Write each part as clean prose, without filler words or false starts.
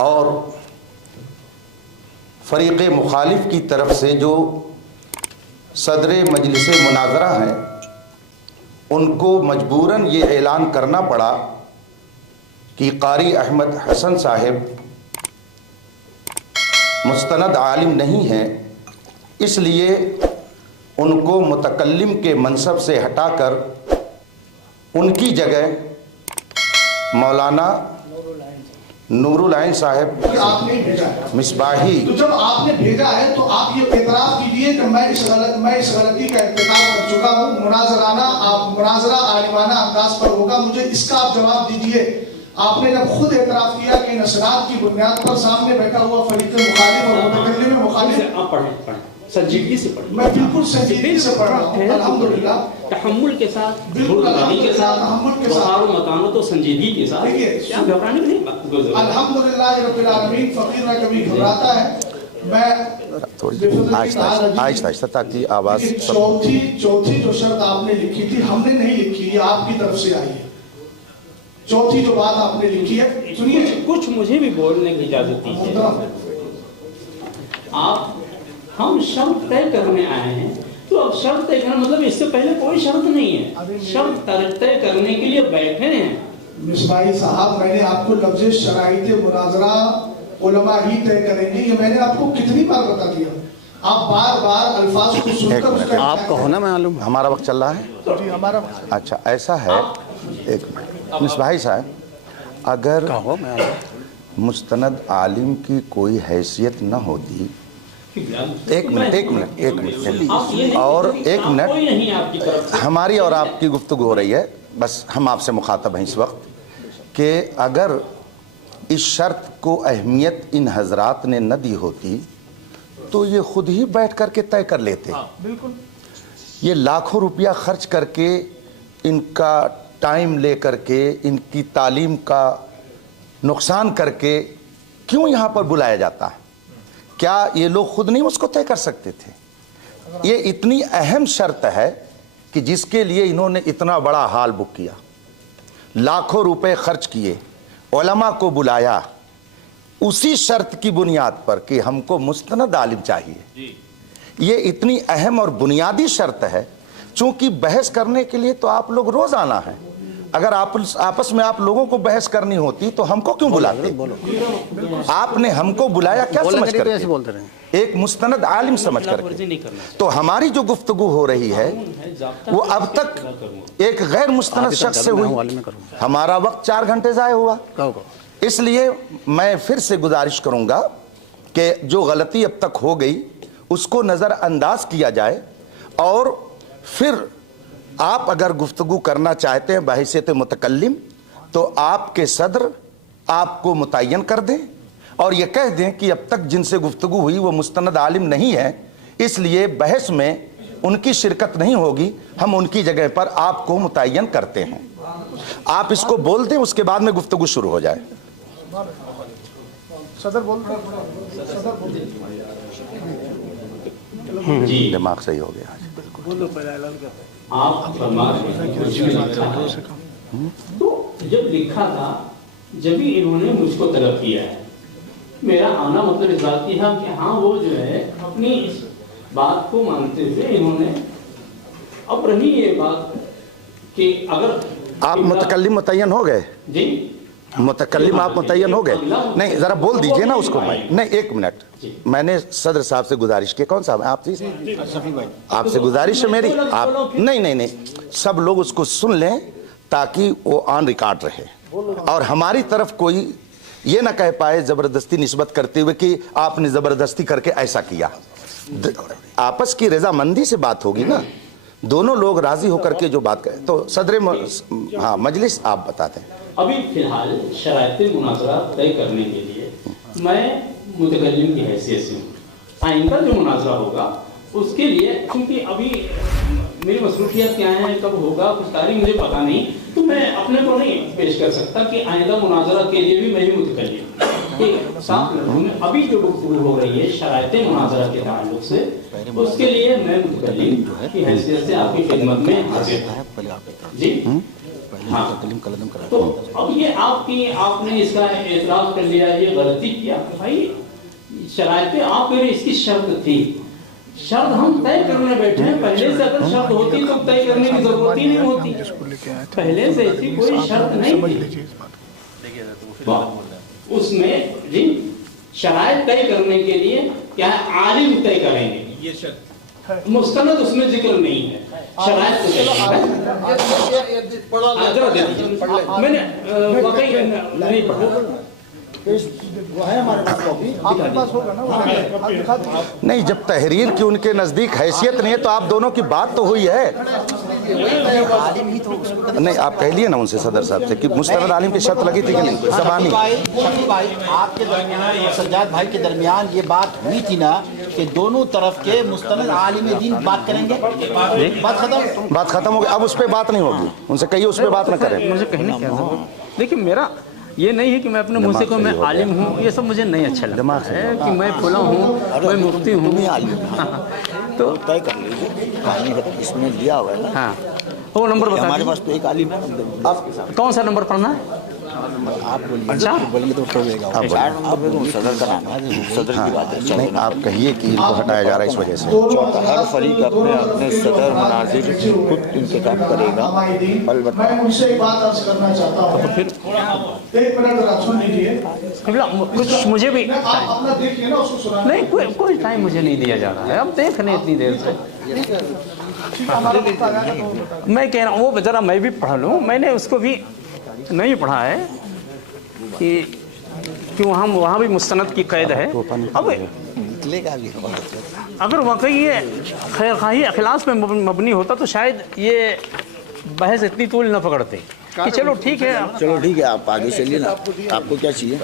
اور فریق مخالف کی طرف سے جو صدر مجلس مناظرہ ہیں ان کو مجبوراً یہ اعلان کرنا پڑا کہ قاری احمد حسن صاحب مستند عالم نہیں ہیں، اس لیے ان کو متکلم کے منصب سے ہٹا کر ان کی جگہ مولانا نور العین صاحب مصباحی. تو جب آپ نے بھیجا ہے تو آپ یہ اعتراف کیجئے کہ میں اس غلطی کا ارتکاب کر چکا ہوں، مناظرہ عالمانہ انداز پر ہوگا، مجھے اس کا آپ جواب دیجئے. آپ نے جب خود اعتراف کیا کہ ان اسناد کی بنیاد پر سامنے بیٹھا ہوا فریق مخالف اور متکلم مخالف، آپ پڑھیں سنجیدگی سے پڑھیں. میں بالکل سنجیدگی سے پڑھ رہا ہوں الحمدللہ، تحمل کے ساتھ، بالکل تحمل کے ساتھ، و متانت و سنجیدگی کے ساتھ. دیکھیے گھبرانے کی نہیں. الحمدللہ رب العالمین، فقیر نہ کبھی گھبراتا ہے. میں آہستہ تاکہ آواز. چوتھی جو شرط آپ نے لکھی تھی ہم نے نہیں لکھی، یہ آپ کی طرف سے آئی ہے. چوتھی جو بات آپ نے لکھی ہے، سنیے کچھ مجھے بھی بولنے کی اجازت دیجیے. آپ ہم شرط طے کرنے آئے ہیں تو اب شرط طے کرنا مطلب اس سے پہلے کوئی شرط نہیں ہے، شرط طے کرنے کے لیے بیٹھے ہیں. مصباحی صاحب، میں نے آپ کو لفظ شرائط مناظرہ علماء ہی طے کریں گے، یہ میں نے آپ کو کتنی بار بتا دیا. آپ بار بار الفاظ کو سن کر اس کا آپ کو ہونا معلوم ہمارا وقت چل رہا ہے. ہمارا اچھا ایسا ہے، ایک منٹ مصباحی صاحب، اگر مستند عالم کی کوئی حیثیت نہ ہوتی، ایک منٹ اور ایک منٹ، ہماری اور آپ کی گفتگو ہو رہی ہے، بس ہم آپ سے مخاطب ہیں اس وقت، کہ اگر اس شرط کو اہمیت ان حضرات نے نہ دی ہوتی تو یہ خود ہی بیٹھ کر کے طے کر لیتے. یہ لاکھوں روپیہ خرچ کر کے، ان کا ٹائم لے کر کے، ان کی تعلیم کا نقصان کر کے کیوں یہاں پر بلایا جاتا ہے؟ کیا یہ لوگ خود نہیں اس کو طے کر سکتے تھے؟ یہ اتنی اہم شرط ہے کہ جس کے لیے انہوں نے اتنا بڑا ہال بک کیا، لاکھوں روپے خرچ کیے، علماء کو بلایا، اسی شرط کی بنیاد پر کہ ہم کو مستند عالم چاہیے. یہ اتنی اہم اور بنیادی شرط ہے. چونکہ بحث کرنے کے لیے تو آپ لوگ روز آنا ہے، اگر آپس میں آپ لوگوں کو بحث کرنی ہوتی تو ہم کو کیوں بلاتے؟ آپ نے ہم کو بلایا کیا سمجھ کر کے؟ ایک مستند عالم سمجھ کر کے. تو ہماری جو گفتگو ہو رہی ہے وہ اب تک ایک غیر مستند شخص سے ہوئی. ہمارا وقت 4 گھنٹے ضائع ہوا. اس لیے میں پھر سے گزارش کروں گا کہ جو غلطی اب تک ہو گئی اس کو نظر انداز کیا جائے، اور پھر آپ اگر گفتگو کرنا چاہتے ہیں بحیثیت متکلم تو آپ کے صدر آپ کو متعین کر دیں اور یہ کہہ دیں کہ اب تک جن سے گفتگو ہوئی وہ مستند عالم نہیں ہے، اس لیے بحث میں ان کی شرکت نہیں ہوگی، ہم ان کی جگہ پر آپ کو متعین کرتے ہیں. آپ اس کو بول دیں، اس کے بعد میں گفتگو شروع ہو جائے. صدر بول جی دماغ صحیح ہو گیا. آپ تو جب لکھا تھا، جب ہی انہوں نے مجھ کو طلب کیا ہے. میرا آنا مطلب اس بات کی تھا کہ ہاں وہ جو ہے اپنی اس بات کو مانتے ہوئے انہوں نے. اب رہی یہ بات کہ اگر آپ متکلم متعین ہو گئے؟ جی متکلم آپ متعین ہو گئے؟ نہیں ذرا بول دیجئے نا اس کو. نہیں ایک منٹ، میں نے صدر صاحب سے گزارش کی. کون صاحب آپ؟ آپ سے گزارش ہے میری. آپ نہیں سب لوگ اس کو سن لیں تاکہ وہ آن ریکارڈ رہے، اور ہماری طرف کوئی یہ نہ کہہ پائے زبردستی نسبت کرتے ہوئے کہ آپ نے زبردستی کر کے ایسا کیا. آپس کی رضامندی سے بات ہوگی نا، دونوں لوگ راضی ہو کر کے جو بات کریں. تو صدر مجلس آپ بتاتے ہیں. ابھی فی الحال شرائط مناظرہ طے کرنے کے لیے میں متکلم کی حیثیت سے ہوں. آئندہ جو مناظرہ ہوگا اس کے لیے کیونکہ ابھی میری مصروفیات کیا ہیں، کب ہوگا کچھ تاریخ مجھے پتا نہیں، تو میں اپنے کو نہیں پیش کر سکتا کہ آئندہ مناظرہ کے لیے بھی میں ہی متکلم. ساتھ میں ابھی جو گفتگو ہو رہی ہے شرائط مناظرہ کے تعلق سے، اس کے لیے میں متکلم کی حیثیت سے آپ کی خدمت میں حاضر ہوں. جی हाँ तो अब ये आपने इसका एतराफ़ कर लिया, ये गलती किया भाई, शराइतें आप कह रहे इसकी शर्त थी, शर्त हम तय करने बैठे हैं, पहले से अगर शर्त होती तो तय करने की जरूरत ही नहीं होती, पहले से ऐसी कोई शर्त नहीं थी। उसमें शराइत तय करने के लिए क्या है, आलिम तय करेंगे, ये शर्त, मुस्तनद उसमें जिक्र नहीं है, शराइत तो मैंने वाकई नहीं पढ़ा, नहीं, जब तहरीर की उनके नज़दीक हैसियत नहीं है तो आप दोनों की बात तो हुई है। नहीं, आप कह लिए ना उनसे सदर साहब से कि मुस्तनद आलिम की शर्त लगी थी कि नहीं, ज़बानी। भाई आपके दरमियान, सज्जाद भाई के दरमियान ये बात हुई थी ना कि दोनों तरफ के मुस्तनद आलिम दीन बात करेंगे, बात खत्म हो गई, अब उस पर बात नहीं होगी, उनसे कहिए उस पर बात न करें। मुझे कहने क्या जरूरत, देखिए मेरा ये नहीं है कि मैं अपने मुँह से कहूँ मैं आलिम हूँ, ये सब मुझे नहीं अच्छा लगता है कि मैं फुला हूँ, मैं मुफ्ती हूँ, तो तय कर लीजिए कहानी इसमें लिया हुआ है। हाँ, वो नंबर बता, हमारे पास तो एक आलिम है, आप कौन सा नंबर पढ़ना है? आप अच्छा बोलेंगे तो हो जाएगा, सदर का नाम है, सदर की बात है। नहीं, आप कहिए कि इनको हटाया जा रहा है इस वजह से। हर फरीक अपने अपने सदर मुनाजिर खुद इंतखाब करेगा। मैं उनसे एक बात अर्ज करना चाहता हूँ, तो फिर एक मिनट जरा सुन लीजिए, कुछ मुझे भी आप अपना देखिए ना, उसको सुना नहीं, कोई टाइम मुझे नहीं दिया जा रहा है, अब देख लें इतनी देर से। मैं कह रहा हूँ वो जरा मैं भी पढ़ लूँ, मैंने उसको भी नहीं पढ़ा है कि वहाँ भी मुस्तनद की कैद है। अब अगर वाकई ये खैरखाही अखलास पे मबनी होता तो शायद ये बहस इतनी तूल न पकड़ते कि चलो ठीक है, आप आगे चलिए ना, आपको क्या चाहिए,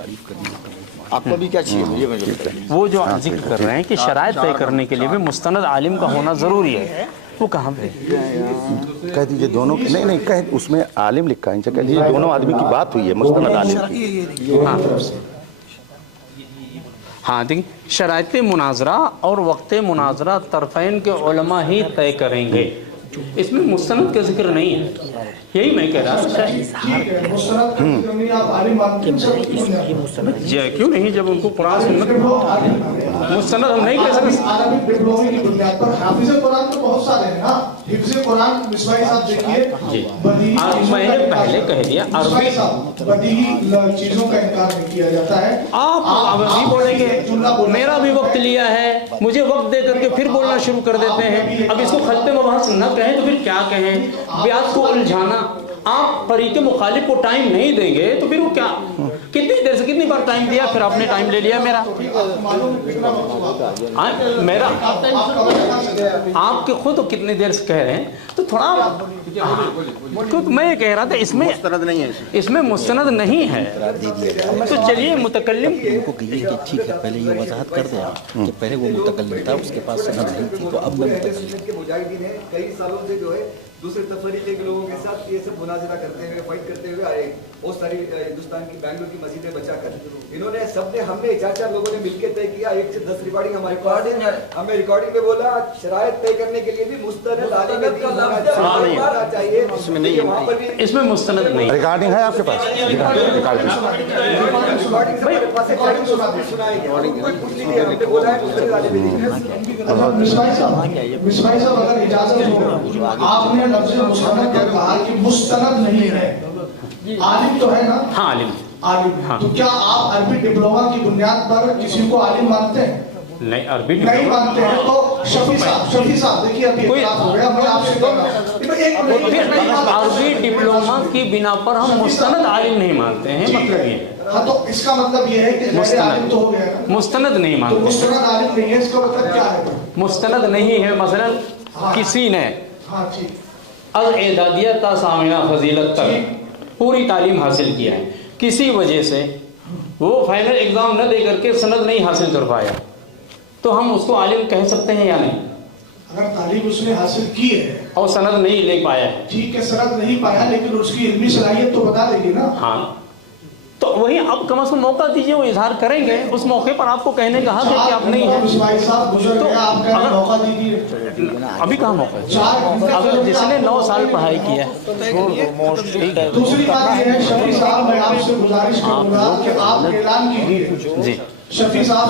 आपको भी क्या चाहिए मुझे वो जो जिक्र कर रहे हैं कि शराइत तय करने के लिए भी मुस्तनद आलिम का होना ज़रूरी है, वो कहाँ पे कह दीजिए दोनों, नहीं कह, उसमें आलिम लिखा है, कह दीजिए दोनों आदमी की बात हुई है मुस्तनद आलिम की। हाँ देखिए, शराइत मुनाजरा और वक्त मुनाजरा तरफ़ैन के उलमा ही तय करेंगे, इसमें मुस्तनद का जिक्र नहीं है, यही मैं कह रहा था। क्यों नहीं, जब उनको कुरान सुन्नत मुस्तनद हम नहीं कह सकते। अरबिक डिप्लोमे की बुनियाद पर हाफिज़ कुरान तो बहुत सारे हैं ना, हिफ्ज़ कुरान मिसबाही साहब देखिए, मैंने पहले कह दिया अरबी बदीही चीजों का इनकार नहीं किया जाता है। आप अभी बोलेंगे, मेरा भी वक्त लिया है, मुझे वक्त दे करके फिर बोलना शुरू कर देते हैं। अब इसको खत्ते मबहस न कहें तो फिर क्या कहें, ब्यास को उलझाना, आप फरीक़े मुखालिफ को टाइम नहीं देंगे तो फिर वो क्या, कितनी देर से कितनी बार टाइम दिया, फिर आपने टाइम ले लिया मेरा, आपके खुद कितनी देर से कह रहे हैं, तो थोड़ा तो मैं कह रहा था इसमें मुस्तनद नहीं है, इसमें मुस्तनद नहीं है, तो चलिए मुतकल्लिम उनको कहिए कि ठीक है, पहले ये वजाहत कर दें कि पहले वो मुतकल्लिम था, उसके पास सनद नहीं थी, तो अब मैं मुतकल्लिम के मुजाहिदीन हैं, कई सालों से जो है दूसरे तफरीके के लोगों के साथ ये सब मुनाज़रा करते हुए, फाइट करते हुए आए, बहुत सारी हिंदुस्तान की बैंगलोर की मस्जिदें बचाकर इन्होंने सबने, हमने 4-4 लोगों ने मिलकर तय किया, 1 से 10 रिकॉर्डिंग हमारे पास है, हमें रिकॉर्डिंग में बोला शराइत तय करने के लिए भी मुस्तनद आलिम चाहिए, इसमें नहीं है, वहाँ पर भी इसमें मुस्तनद नहीं। रिकॉर्डिंग है आपके पास? आपने लफ्ज़ मुस्तनद कहा कि मुस्तनद नहीं है, आलिम तो है ना? हाँ आलिम, आलिम। हाँ। तो क्या आप अरबी डिप्लोमा की बुनियाद पर किसी को आलिम मानते हैं? नहीं, अरबी नहीं मानते हैं तो शफी साहब देखिए, अभी इख्तिलाफ हो गया, मैं आपसे कह रहा हूं, अरबी डिप्लोमा की बिना पर हम मुस्तनद आलिम नहीं मानते हैं, मतलब ये। हाँ, तो इसका मतलब ये है कि आलिम तो हो गया ना, मुस्तनद नहीं तो मानते, मुस्तनद आलिम नहीं है, इसका मतलब क्या है? मुस्तनद नहीं है, मसलन किसी ने हाँ ठीक, अल एदादियत ता सामिना फजीलत तक पूरी तालीम हासिल किया है, किसी वजह से वो फाइनल एग्जाम न दे करके सनद नहीं हासिल कर पाया, तो हम उसको आलिम कह सकते हैं या नहीं? अगर तालीम उसने हासिल की है और सनद नहीं ले पाया है, ठीक है, सनद नहीं पाया, लेकिन उसकी इल्मी सलाहियत तो बता देगी ना। हाँ, तो वही अब कम से कम मौका दीजिए, वो इजहार करेंगे, उस मौके पर आपको कहने का हक है कि आप नहीं है। भाई साहब गुजर गया, आप कह रहे हैं मौका दीजिए, अभी कहाँ मौका है? अगर जिसने 9 साल पढ़ाई की है। दूसरी बात यह है शफी साहब, मैं आपसे गुजारिश करूंगा कि आप ऐलान कीजिए जी शफी साहब,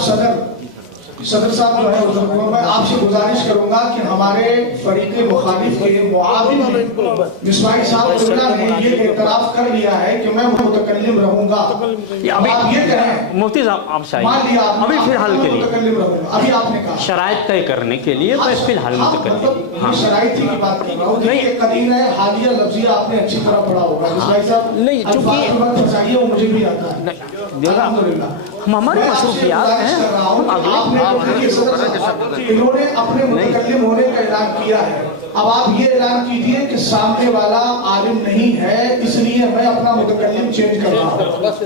सदर साहब जो है उधर को, मैं आपसे गुजारिश करूंगा कि हमारे फरीक मुखालिफ के मुआविन मिसबाही साहब ने ये एतराफ कर लिया है कि मैं मुतकल्लिम रहूंगा। अभी आप ये कहें मुफ्ती साहब आप मान लिया शायद अभी फिलहाल के लिए मुतकल्लिम रहूंगा, अभी आपने कहा शराइत तय करने के लिए मैं फिलहाल मुतकल्लिम। हाँ शराइत की बात कर रहा हूँ, देखिए कदीर है हालिया लफ्जिया आपने अच्छी तरह पढ़ा होगा मिसबाही साहब, नहीं, चूंकि चाहिए वो मुझे भी आता है। हम हमारी मसरूफियात हैं, हम इन्होंने अपने मुतकल्लिम होने का ऐलान किया है, अब आप ये ऐलान कीजिए कि सामने वाला आलिम नहीं है इसलिए मैं अपना मुतकल्लिम चेंज कर रहा हूँ। बस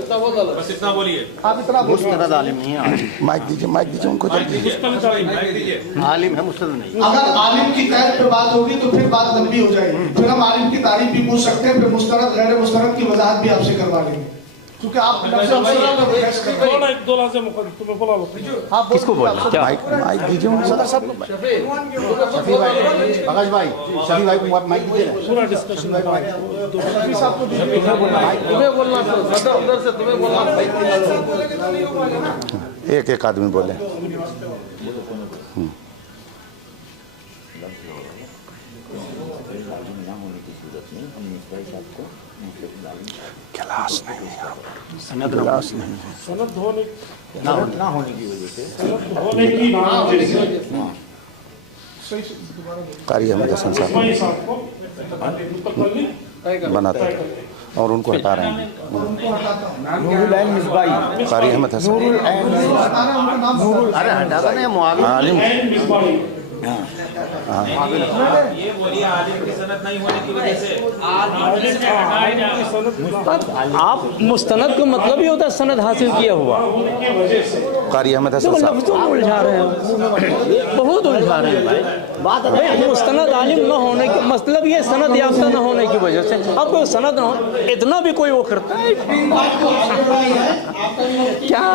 इतना बोलिए। आप इतना मुस्तनद आलिम नहीं है, माइक दीजिए उनको। आलिम है मुस्तनद नहीं। अगर आलिम की कैद पे बात होगी तो फिर बात लंबी हो जाएगी, फिर हम आलिम की तारीफ भी पूछ सकते हैं, फिर मुस्तनद गैर मुस्तनद की वजाहत भी आपसे करवा लेंगे, क्योंकि आप किसको बोल क्या माइक दीजिए उनको। सदर साहब को, शफी भाई, प्रकाश भाई, शफी भाई को माइक दीजिए। पूरा डिस्कशन तुम्हें बोलना सदर उधर से तुम्हें बोलना। एक आदमी बोले। क्लास नहीं है, सनद क्लास नहीं है। सनद होने ना होने की वजह से होने की कारी अहमद हसन साहब बनाते थे और उनको हटा रहे हैं। कारी अहमद हसन अरे हटा नहीं मुआविन आलिम। ये बोलिए आलिम की सनद नहीं होने की वजह से आप मुस्तनद का मतलब ही होता है सनद हासिल किया हुआ। कारी अहमद हसन देखो साहब लफ्ज़ों में उलझा रहे हैं, बहुत उलझा रहे हैं भाई। बात है मुस्तनद आलिम न होने के मतलब ये सनद याफ्ता न होने की वजह से। अब कोई सनद न हो इतना भी कोई वो करता है क्या?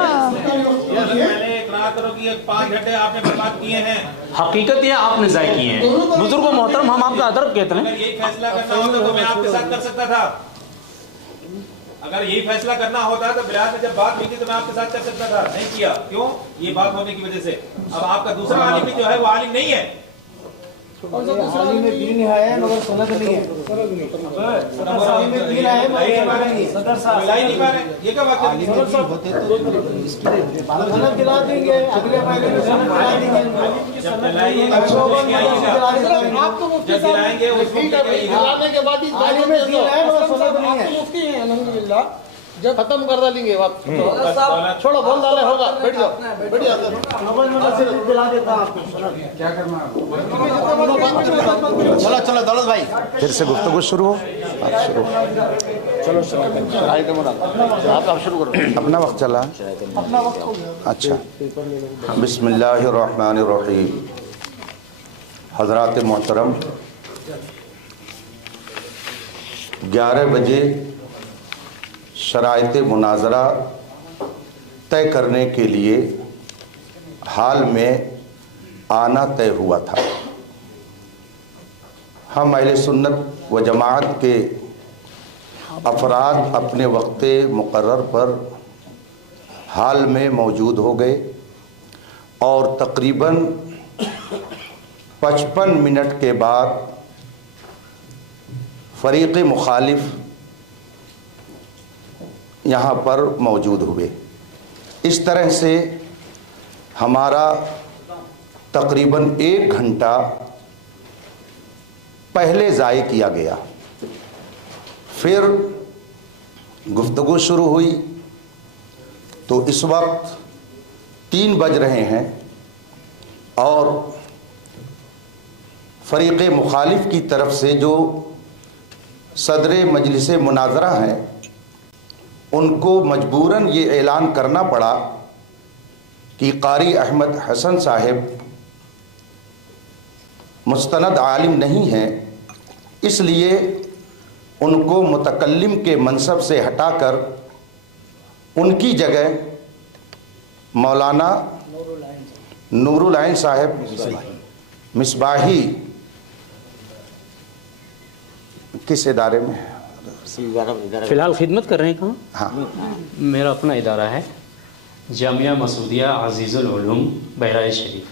पहले इकरार करो कि 5 घंटे आपने बर्बाद किए हैं। हकीकत ये आपने ज़ाय किए हैं। बुजुर्ग मोहतरम हम आपका अदब कहते हैं। अगर यही फैसला करना होता तो मैं आपके साथ कर सकता था। अगर यही फैसला करना होता तो बिलाल में जब बात हुई थी तो मैं आपके साथ कर सकता था, नहीं किया। क्यों? ये बात होने की वजह से। अब आपका दूसरा आलिम भी जो है वो आलिम नहीं है। आलिम में दीन है मगर सनद नहीं है। आलिम में दीन है मगर नहीं है। सदर साहब मिला ही नहीं पा रहे। ये क्या बात है? सनद दिला देंगे, अगले महीने में सनद दिला देंगे। जब दिलाइएगा जब दिलाएंगे उसको दिलाने के बाद आलिम में दीन है मगर सनद नहीं है। मुफ्ती हैं अल्हम्दुलिल्लाह, जब खत्म कर डालेंगे बात छोड़ो, बोल डाले होगा, बैठ जाओ, बैठ जाओ। दिला देता आपको क्या करना है। चलो चलो दौलत भाई फिर से गुफ्तगू शुरू हो। आप शुरू चलो आप शुरू करो। अपना वक्त चला। अपना वक्त हो गया। अच्छा बिस्मिल्लाहिर्रहमानिर्रहीम। हज़रात मोहतरम 11 बजे शराइत मुनाजरा तय करने के लिए हाल में आना तय हुआ था। हम अहले सुन्नत व जमात के अफराद अपने वक्त मुकर्रर पर हाल में मौजूद हो गए और तकरीबन 55 मिनट के बाद फ़रीक़ मुखालिफ यहाँ पर मौजूद हुए। इस तरह से हमारा तकरीबन 1 घंटा पहले ज़ाय किया गया। फिर गुफ्तगू शुरू हुई तो इस वक्त 3 बज रहे हैं और फ़रीक़ मुखालिफ की तरफ से जो सदर मजलिस मुनाजरा हैं उनको मजबूरन ये ऐलान करना पड़ा कि कारी अहमद हसन साहिब मुस्तनद आलिम नहीं हैं, इसलिए उनको मुतकल्लिम के मनसब से हटाकर उनकी जगह मौलाना नूरुल आइन साहब मिसबाही किस इदारे में? फिलहाल खिदमत कर रहे हैं कहाँ? हाँ, मेरा अपना इदारा है जामिया मसूदिया अजीज़ुल उलूम बहराइच शरीफ।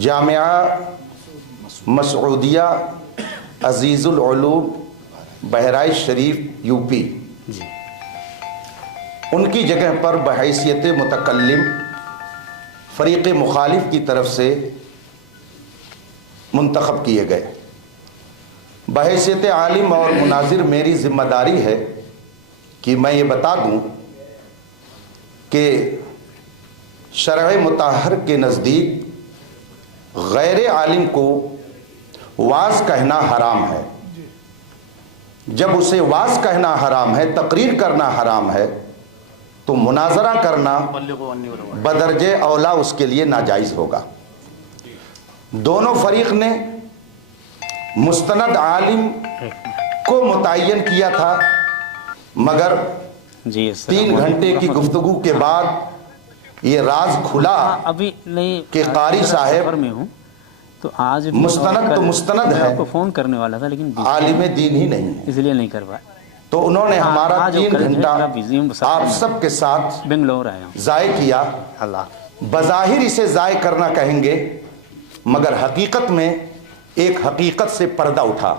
जामिया मसूदिया अजीज़ुल उलूम बहराइच शरीफ यूपी। उनकी जगह पर बहैसियत मुतकल्लिम फ़रीक़ मुखालिफ की तरफ से मुंतखब किए गए। बहैसियत आलिम और मुनाजिर मेरी ज़िम्मेदारी है कि मैं ये बता दूं कि शरअ मुताहर के नज़दीक गैर आलिम को वाज़ कहना हराम है। जब उसे वाज़ कहना हराम है, तकरीर करना हराम है, तो मुनाजरा करना बदरजे औला उसके लिए नाजायज़ होगा। दोनों फरीक ने मुस्तनद आलिम को मुतय्यन किया था, मगर 3 घंटे की गुफ्तगू के बाद ये राज खुला अभी नहीं कि कारी साहब में हूँ तो आज मुस्तनद तो मुस्तनद है, आपको फोन करने वाला था लेकिन आलिम दीन ही नहीं है, इसलिए नहीं कर पाया। तो उन्होंने हमारा आज 3 घंटा आप आप सब के साथ बेंगलोर आया हूँ। ज़ाय किया। बज़ाहिर इसे ज़ाय करना कहेंगे, मगर हकीकत में एक हकीकत से पर्दा उठा।